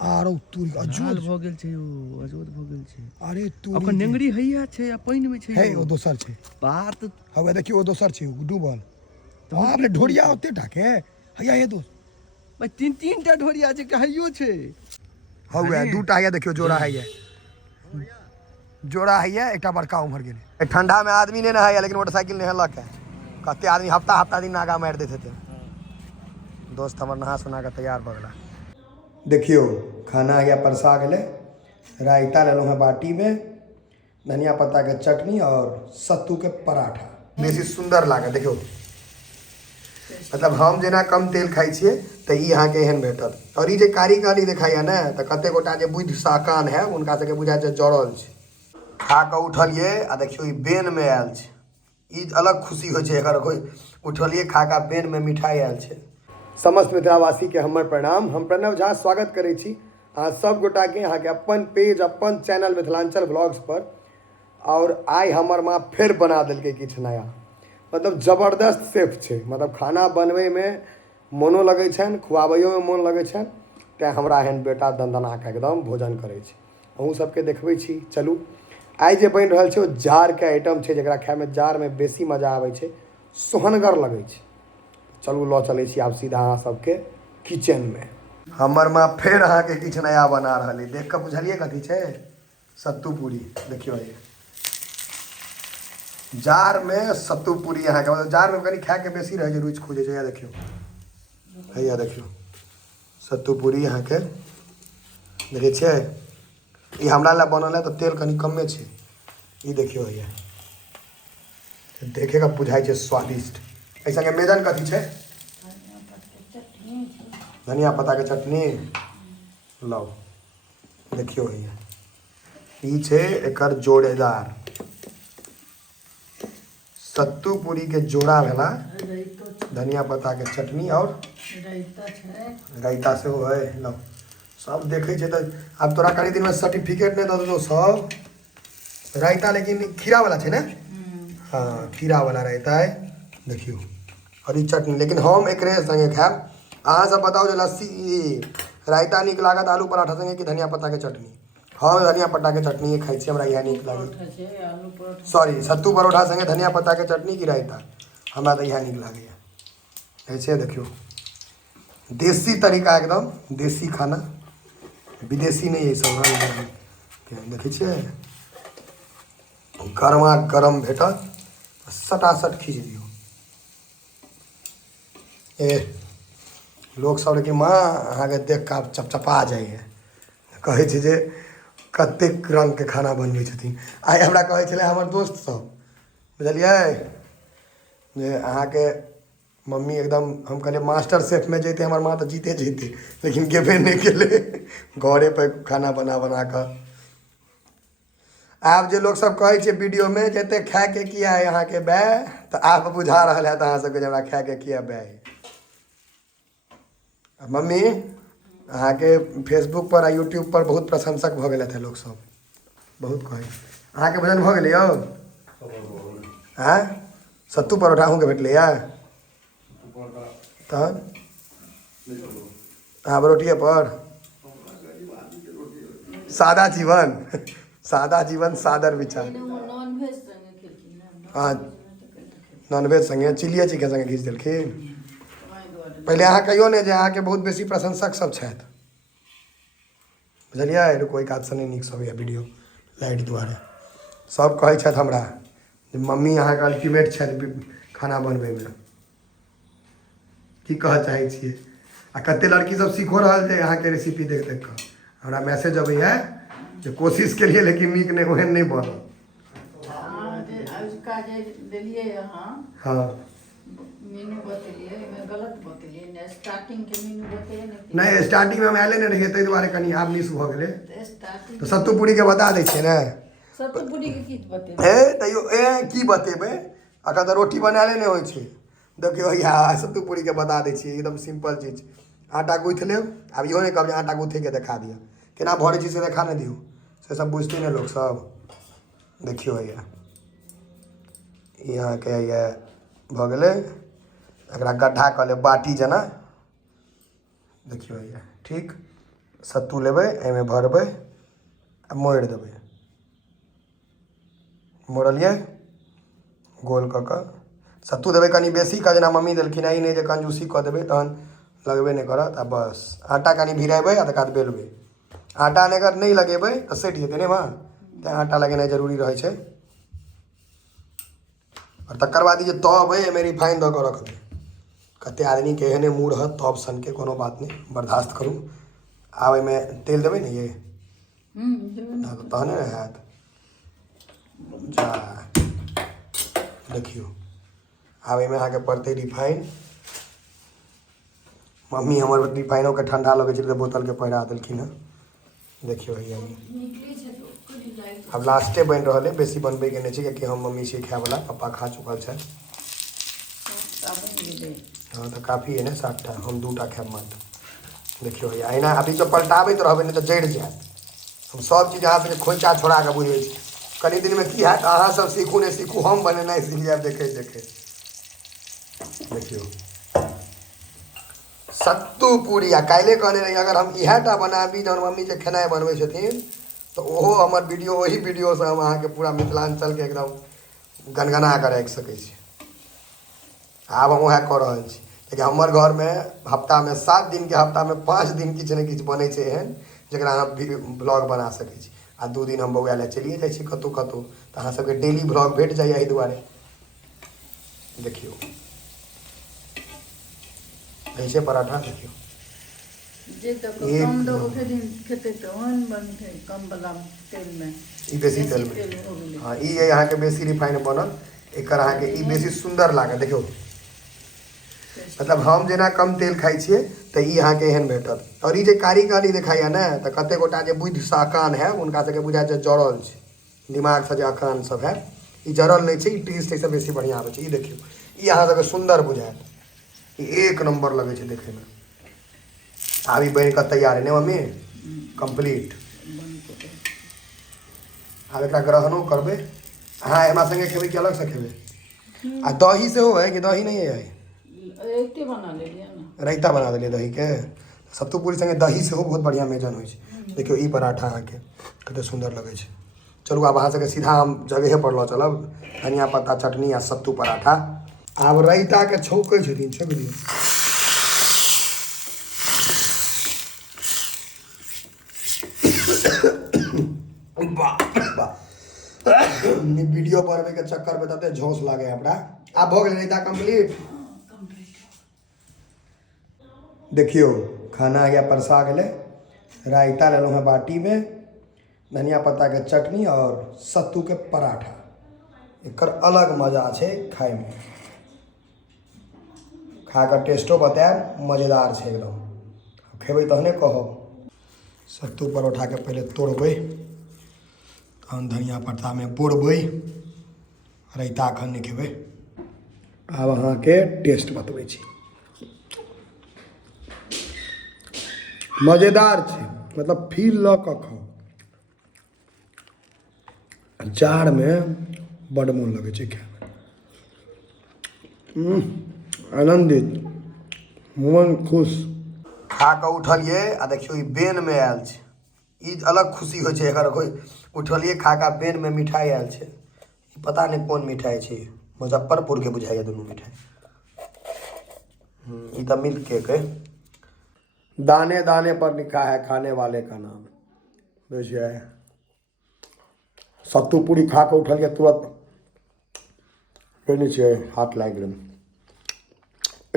आरो तूरी अजोद भ गेल छै ओ अजोद भ गेल छै अरे तूरी अपन नेंगरी हैया छै आ पानी में छै हे ओ दोसर छै बात हवे देखियो ओ दोसर छै डूबल बाप रे ढोरिया ओते टाके हैया ये दोस्त भाई तीन टा ढोरिया छै कहैयो छै हवे दूटा हैया देखियो जोड़ा हैया जोड़ा हैया एकटा बड़का उमर गेले ठंडा में आदमी ने नहाया लेकिन मोटरसाइकिल नहलक है कते आदमी हफ्ता दिन नागा मार देते थे दोस्त हमर नहा सुना के तैयार भ गेला देखियो खाना हैया परसा गेले रायता लेलहुँ हैं बाटी में धनिया पत्ता के चटनी और सत्तू के पराठा बेसी सुंदर लागे देखियो मतलब हम जेना कम तेल खाई छिए तो ई अहाँ के एहन भेटत और ई जे कारी देखाइया ना तो कते गोटा जे बुद्धि साकान है उनका सबके बुझा छै जड़ल छै खा के उठलिए आ देखियो ई बेन में आयल छै ई अलग खुशी हो छै अगर कोई उठलिए खा के बेन में मिठाई आयल छै समस्त मिथिलावासी के हमर प्रणाम हम प्रणव झा स्वागत करै छी अहाँ सब गोटा के अहाँ के अपन पेज अपन चैनल मिथिलांचल ब्लॉग्स पर और आई हमर माँ फिर बना देलकै किछु नया मतलब जबरदस्त शेफ छै मतलब खाना बनवे में मोनो लगे छन खुआबैयो में मोन लगे छन तैं हमरा एहन बेटा दंदना के एकदम भोजन करे छै अहूँ सबके देखबै छी चलू आई जे बनि रहल छै ओ जार के आइटम छै जकरा खाय में जार में बेसी मजा आबै छै सोहनगर लगे छै चलू लऽ चलै छी आब सीधा अहाँ सबके किचन में हमर माँ फिर अहाँ के किछु नया बना रहल है देख के बुझलिए कथी छै सत्तू पूरी देखियो ये जार में सत्तू पूरी अहाँ के मतलब जार में कनी खाय के बेसी रहे छै रुचि खोजे छै या देखियो सत्तू पूरी अहाँ के देखै छियै ई हमरा ला बनल है तो तेल कनी कमे छै ई देखियो ये देखे का बुझाई छै स्वादिष्ट ऐसा के मेजन कथी छै धनिया पत्ता के चटनी लाओ देखियो ये ई छै एकर जोड़ेदार सत्तू पूरी के जोड़ा भेला धनिया पत्ता के चटनी और रायता से हो है लो सब देखे छै त अब तोरा कनी दिन में सर्टिफिकेट नहीं दो सब रायता लेकिन खीरा वाला छै ना हाँ खीरा वाला रायता है देखियो और ई चटनी लेकिन हम एकरे संगे खाब अहाँ सब बताओ जो लस्सी रायता निक लागत आलू पराठा संगे कि धनिया पत्ता के चटनी हाँ धनिया पत्ता के चटनी खाई छी हमरा इहा निक लागे सॉरी सत्तू परोठा संगे धनिया पत्ता के चटनी की रायता हमरा तो इहा निक लागे ऐसे देखियो देसी तरीका एकदम देसी खाना विदेशी नहीं है सब देखै छियै गरमा गरम भेटत सटासट खींच दियो ए लोग सब लेकिन माँ अहाँ के देख के चपचपा जाइए कहै छै जे कतेक रंग के खाना बनबै छथिन आइ हमरा कहै छलै हमर दोस्त सब बुझलियै जे अहाँ के मम्मी एकदम हम कहलिए मास्टर शेफ में जैते हमर माँ तो जीते जैते लेकिन गेबे नहीं गेले घरे पे खाना बना कर आब जे लोग सब कहै छै वीडियो में जते खाए के किया है अहाँ के बै तो आप बुझा रहल है अहाँ सबके हमरा खाए के किया बै मम्मी अहाँ के फेसबुक पर आ यूट्यूब पर बहुत प्रशंसक भ गेल थे लोग सब बहुत कहे अहाँ के भोजन भ गेलै यौ हाँ सत्तू परोठा अहूँ के भेटलै तब अहाँ रोटिए पर सादा जीवन सादर विचार हाँ नॉनवेज संगे चिलिए चिकन संगे घीच देलखिन पहले अहाँ कहियो ने जे अहाँ के बहुत बेसी प्रशंसक सब छथि बुझलिए रुको एक आध से नहीं नीक सब यऽ वीडियो लाइट दुआरे सब कहै छथि हमरा जे मम्मी अहाँ के अल्टीमेट छथि खाना बनबै में की कह चाहै छियै आ कते लड़की सब सीखो रहल छै अहाँ के रेसिपी देख के हमरा मैसेज अबैया जे कोशिश केलिए लेकिन नीक नहीं ओहन नहीं बनल हाँ नहीं स्टार्टिंग में हम आयले नहीं रहिए ताहि दुआरे कनी आब मिस भ गेलै तो सत्तू पूरी के बता दै छियै ने सत्तू पूरी के की बतेबै तैयो की बतेबै अखन तो रोटी बनाले नहीं होइ छै देखियो यार सत्तू पूरी के बता दै छियै एकदम सिंपल चीज आटा गूँथ लेब आब इहो नहीं कहब जे आटा गूँथे के देखा दिअ केना भरै छी से देखा नहीं दियौ से सब बुझते ने लोग सब देखियो यहाँ के ये भ गेलै एकरा गड्ढा कऽ ले बाटी जना देखियो ये ठीक सत्तू लेबै, एहिमे भरबै आ मोड़ि देबै। मोड़लिए गोल कऽ कऽ सत्तू देबै कनि बेसी कऽ, जेना मम्मी देलखिन ई नहि जे कंजूसी कऽ देबै तहन लगबे नहीं करत। आ बस आटा कनि भिरेबै आ तकर बाद बेलबै। आटा अगर नहीं लगेबै तऽ सटि जेतै ने माँ, तेँ आटा लगेनाइ जरूरी रहै छै। और तकर बाद जे तब अइ एहिमे रिफाइन दऽ कऽ रखबै। कतेक आदमीके एहने मुँह रहत तब सनके, कोनो बात नहीं, बर्दाश्त करू। आब एहिमे तेल देबै ने ये, तहने ने हैत। जा देखियौ आब एहिमे अहाँके पड़तै रिफाइन। मम्मी हमर रिफाइनोके ठंडा लगै छै तऽ बोतलके पहिरा देलखिन हँ। देखियौ हैया अब लास्टे बनि रहल है, बेसी बनबैके नहीं छै कियाकि हम मम्मी छियै खायवला, पप्पा खा चुकल छै। हाँ तो काफ़ी है ना 7टा, हम 2टा खायब मात्र। देखियो हैया एना अभी तो पलटाबैत रहबै नहीं तो जड़ि जायत। हम सब चीज़ अहाँ सबके खोइचा छोड़ा कऽ बुझबै छी। कनि दिनमे की हैत, अहाँ सब सीखू नहीं सीखू, हम बनेनाइ सीख जायब देखैत देखैत। देखियो सत्तू पूरी आ काल्हि कहने रही अगर हम इएहटा बनाबी जहन मम्मी जे खेनाइ बनबै छथिन तो ओहो हमर वीडियो, वही वीडियो से हम अहाँके पूरा मिथिलांचलके एकदम गनगना कऽ राखि सकै छी। आब हम वएह कऽ रहल छी कियाकि हमर घरमे हफ्तामे 7 दिन के हफ्तामे 5 दिन किछु ने किछु बनै छै एहन जकरा अहाँ ब्लॉग बना सकै छी। आ 2 दिन हम बौआ लए चलिए जाइ छी कतहु कतहु, तऽ अहाँ सबके डेली ब्लॉग भेट जाइए एहि दुआरे। देखियो ऐसे पराठा देखियो जे तक कम दो दिन खेते तो ओहन बनते कम वाला तेल में, ई बेसी तेल में। हाँ ई अहाँके बेसी रिफाइन बनल, एकर अहाँके ई बेसी सुंदर लागत। देखियो मतलब हम जेना कम तेल खाइ छियै तऽ ई अहाँके एहन भेटत। और ई जे कारी कारी देखाइए ने तऽ कते गोटा जे बुद्धि से अकान है हुनका सबके बुझाय छै जड़ल छै, दिमाग से जे अकान सब है ई जड़ल नहीं छै। ई टेस्ट एहिसँ बेसी बढ़िया आबै छै। ई देखियो ई अहाँ सबके सुंदर बुझायत, ई एक नंबर लगै छै देखैमे। आब ई बनि कऽ तैयार है ने मम्मी, कंप्लीट। आब एकरा ग्रहणो करबै। अहाँ हमरा संगे खेबै कि अलग से खेबै? आ दही सेहो है कि दही नहीं है? रायते बना लेलिए ना, रायता बना देलिए दही के। सत्तू पूरी संगे दही सेहो बहुत बढ़िया मेजन होइ छै। देखियो ई पराठा अहाँके कते सुंदर लगै छै। चलू आब अहाँ सबके सीधा हम जगहे पर लऽ चलब, धनिया पत्ता चटनी आ सत्तू पराठा। आब रायता के छौंकै छथिन, छौंक दियौ। वीडियो बनबै के चक्कर में तते झोंस लागे हमरा। आब भऽ गेलै रायता कंप्लीट। देखियो खाना या परसा गेलै, रायता लेलहुँ हैं बाटी में, धनिया पत्ता के चटनी और सत्तू के पराठा। एकर अलग मजा छै खाए में, खा कर टेस्टो बतायब, मजेदार छै एकदम। खेबै तहने कहब। सत्तू परोठा के पहले तोड़बै, तहन धनिया पत्ता में बोरबै, रायता एखन नहीं खेबै। आब अहाँके टेस्ट बतबै छी। मजेदार छै, मतलब फील लऽ कऽ खाओ। जाड़ में बड़ मोन लगै छै खाए में, आनंदित, मन खुश। खा कऽ उठलिए आ देखियो ई बेन में आयल छै। ई अलग खुशी होइ छै अगर कोई उठलिए खा कऽ बेन में मिठाई आयल छै। पता नहीं कौन मिठाई छै, मुजफ्फरपुर के बुझाइए दुनू मिठाई। ई तो मिल्क केक है। दाने दाने पर लिखा है खाने वाले का नाम। बुझिए सत्तू पूरी खा कऽ उठलिए तुरंत कहै छियै हाथ लागि गेल।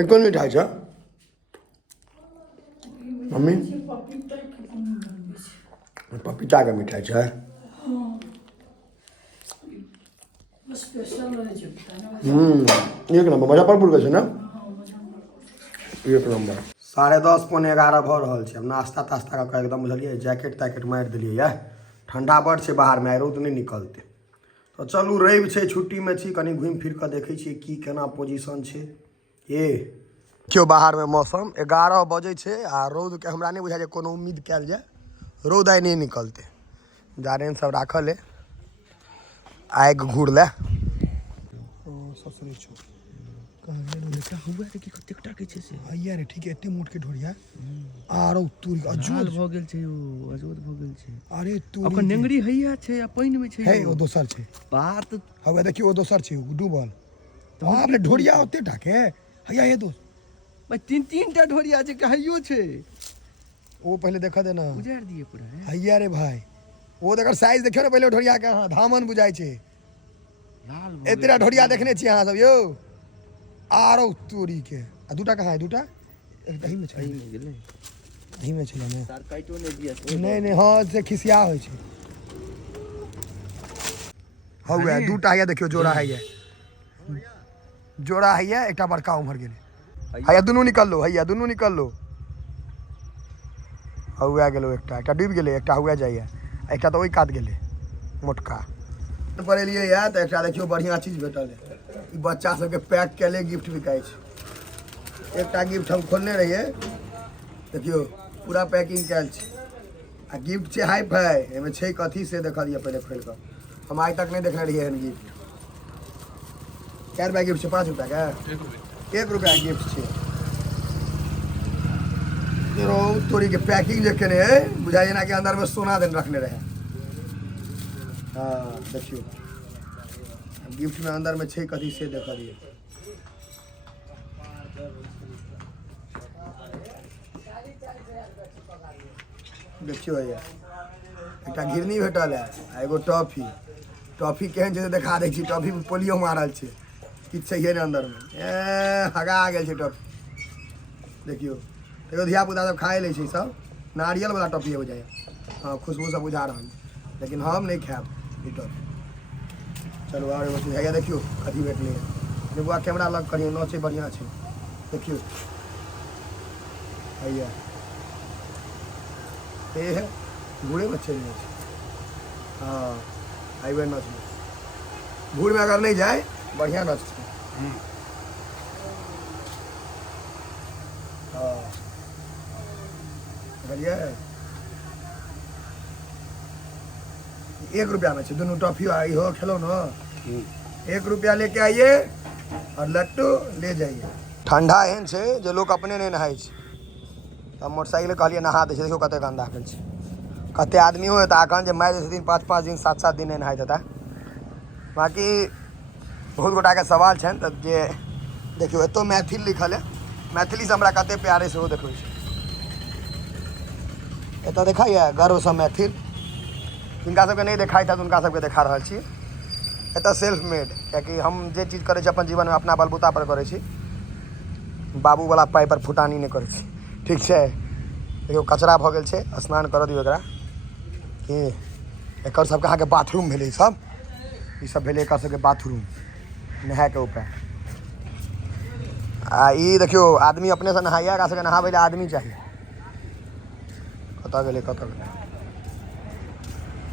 ई कोन मिठाई छै मम्मी? पपीता के मिठाई छै। एक नंबर मुजफ्फरपुर के छै ना, एक नंबर। 10:30 पौने 11 भऽ रहल छै। हम नाश्ता तास्ता कऽ एकदम बुझलिए जैकेट तैकेट मारि देलिए यऽ। ठंडा बड़ छै बाहर में, रौद नहीं निकलते। तो चलू रवि छै, छुट्टी में छी, कनी घुमि फिर कऽ देखै छियै की केना पोजीशन छै। ये देखियो बाहर में मौसम 11 बजे छै आ रौद के हमरा नहीं बुझाइ छै कोनो उम्मीद कयल जाए। रौद आइ नहीं निकलते, जारनि सब राखल है आगि घूर ले। ससुरी छौ क्या हुआ रे कि कतेक टाके छै से हैया रे ठीक है एते मोट के ढोरिया आरो तूरी लाल अजूद भ गेल छै ओ अजोद भ गेल छै अरे तूरी ओकर नेंगरी हैया छै आ पाइन में छै है ओ दोसर छै बात हवा देखियो ओ दोसर छै डूबल बाप रे ढोरिया ओते टाके हैया हे दोस्त भाई तीन टा ढोरिया छै कहैयो छै ओ पहले देखा दे ना उजाड़ दिए पूरा है हैया रे भाई ओ देकर साइज देखियो रे पहले ढोरिया के हां धामन बुझाई छै लाल एतरा ढोरिया देखने छी अहाँ सब यौ आरो तूरी के आ दूटा कहाँ है दूटा एक दही में छै सही में गेलै दही में छै ना तार काइटो नै दिया नहीं हाँ से खिसिया होइ छै हौवे दूटा है देखियो जोड़ा है ये जोड़ा है ये एकटा बड़का उमर गेलै हैया दुनू निकल लो हैया दुनू निकल लो हौवे गेलो एकटा डूब गेलै एकटा हुए जाइए एकटा तो ओहि कात गेलै मोटका पढ़ेलियै या तऽ एकटा देखियो बढ़िया चीज भेटल है ई बच्चा सबके पैक केले गिफ्ट बिकाई छै एकटा गिफ्ट हम खोलने रहिए देखियो पूरा पैकिंग कैल छै आ गिफ्ट छै हाई फाई एमे छै कथी से देखलिए पहले खोल कऽ हम आज तक नहीं देखने रहिए हन गिफ्ट क्या रुपया गिफ्ट छै 5 रुपया का 1 रुपया गिफ्ट छै रो तोरी के पैकिंग जे केने है बुझाइए ना कि अंदर में सोना देन रखने रहे हाँ देखियो गिफ्ट में अंदर में छै कथी से देखलिए देखियो या एकटा घिरनी भेटल है आ एगो टॉफी टॉफी केहन छै देखा दै छी टॉफी में पोलियो मारल छै किछु छैहे ने अंदर में हगा गेल छै टॉफी देखियो एगो धिया पुता सब खाए लै छै सब नारियल वाला टॉफी हो जाए हाँ खुशबू सब बुझा रहल लेकिन हम नहीं खाएब ई टॉफी चलो और एगो चीज है देखियो कथी भेटलै है एगो कैमरा लग करियो नचे बढ़िया छै देखियो हैया ये है घूड़े में चल जाए हाँ हाईवे नच घूड़ में अगर नहीं जाए बढ़िया नच हाँ बढ़िया 1 रुपया में छै दोनों टॉफी आई हो खेलो ना 1 रुपया लेके आइए और लट्टू ले जाइए ठंडा एहन छै जे लोग अपने नहीं नहाय छै तब मोटरसाइकिल कहलिए नहा दै छै देखियो कते गंदा भेल छै कते आदमी हो तऽ अखन जे मारि दै छथिन 5-5 दिन 7-7 दिन नहीं नहाइत हेता बाकी बहुत गोटा के सवाल छनि तऽ जे देखियो एतो मैथिल लिखल है मैथिली से हमरा कते प्यारे से देखबै छै एतऽ देखाइए गर्व से मैथिल जिनका सबके नहीं देखाइत है उनका सबके देखा रहल छी एतऽ सेल्फ मेड कियाकि हम जे चीज करै छी अपन जीवन में अपना बलबूता पर करै छी बाबू वाला पाइ पर फुटानी नहीं करै छी ठीक छै देखियो कचरा भऽ गेल छै स्नान करऽ दियौ एकरा कि एकर सबके अहाँके बाथरूम भेलै ई सब भेलै एकर सबके बाथरूम नहायके उपाय आ ई देखियो आदमी अपने से नहाइए एकरा सबके नहाबै लए आदमी चाहिए कतऽ गेलै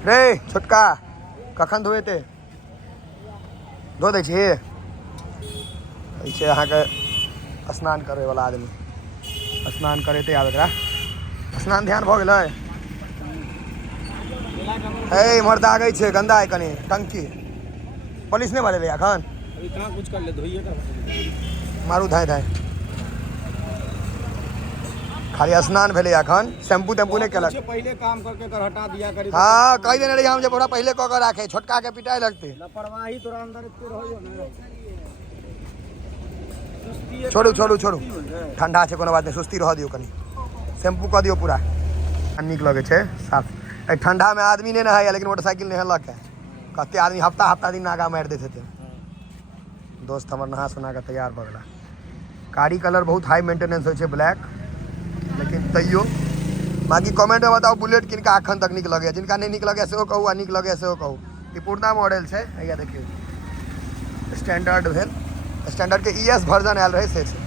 रे छोटका कखन धोएते धो दै छी ई छै अहाँके स्नान करैवला आदमी स्नान करेते आब एकरा स्नान ध्यान भऽ गेलै है इम्हर दागै छै गंदा है कनी टंकी पुलिस नहीं मारे एखन अभी कहाँ कुछ कर ले धोइए कर मारू धाय धाय खाली स्नान भेलै एखन शैम्पू तेम्पू नहीं केलक पहले काम करके कर हटा दिया करी हाँ कही देने रही हम जब ओकरा पहले कऽ के राखे छोटका के पिटाई लगते लापरवाही तोरा अंदर इतने रहियो ना छोड़ू छोड़ू छोड़ू ठंडा छै कोनो बात नहीं सुस्ती रह दियो कनी शैम्पू कऽ दियो पूरा नीक लगे छै साफ ठंडा में आदमी नहीं नहाया लेकिन मोटरसाइकिल नहेलक है कते आदमी हफ्ता दिन नागा मारि दैत हेतै दोस्त हमर नहा सुना के तैयार भऽ गेला कारी कलर बहुत हाई मेंटेनेंस होइ छै ब्लैक लेकिन तैयो बाकी कमेंट में बताओ बुलेट किनका अखन तक नीक लगैए जिनका नहीं नीक लगैए सेहो कहू आ नीक लगैए सेहो कहू ई पुरना मॉडल छै हैया देखियो स्टैंडर्ड भेल स्टैंडर्ड के ES वर्जन आयल रहे से छै